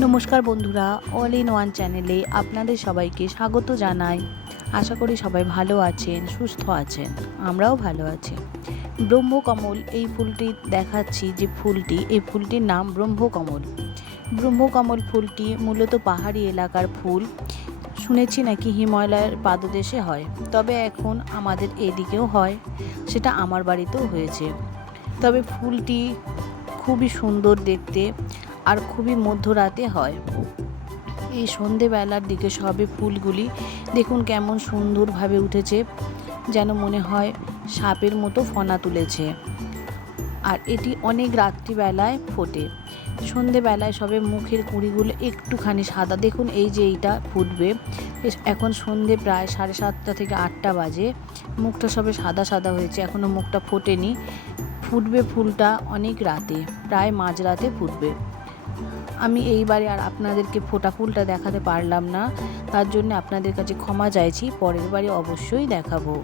নমস্কার বন্ধুরা all in one চ্যানেলে আপনাদের সবাইকে স্বাগত জানাই। আশা করি সবাই ভালো আছেন, সুস্থ আছেন, আমরাও ভালো আছি। ব্রহ্মকমল, এই ফুলটি দেখাচ্ছি যে ফুলটি, এই ফুলটির নাম ব্রহ্মকমল। ব্রহ্মকমল ফুলটি মূলত পাহাড়ি এলাকার ফুল, শুনেছি নাকি হিমালয়ের পাদদেশে হয়, তবে এখন আমাদের এদিকেও হয়, সেটা আমার বাড়িতেও হয়েছে। তবে ফুলটি খুবই সুন্দর দেখতে আর খুবই মধ্যরাতে হয়। এই সন্ধেবেলার দিকে সবে ফুলগুলি দেখুন কেমন সুন্দরভাবে উঠেছে, যেন মনে হয় সাপের মতো ফনা তুলেছে। আর এটি অনেক রাত্রিবেলায় ফোটে। সন্ধেবেলায় সবে মুখের কুঁড়িগুলো একটুখানি সাদা। দেখুন এই যে এইটা ফুটবে। এখন সন্ধে প্রায় সাড়ে সাতটা থেকে আটটা বাজে। মুখটা সবে সাদা সাদা হয়েছে। এখনও মুখটা ফোটেনি। ফুটবে ফুলটা অনেক রাতে, প্রায় মাঝরাতে ফুটবে। আমি এইবারে আর আপনাদেরকে ফোটা ফুলটা দেখাতে পারলাম না, তার জন্য আপনাদের কাছে ক্ষমা চাইছি, পরের বারে অবশ্যই দেখাবো।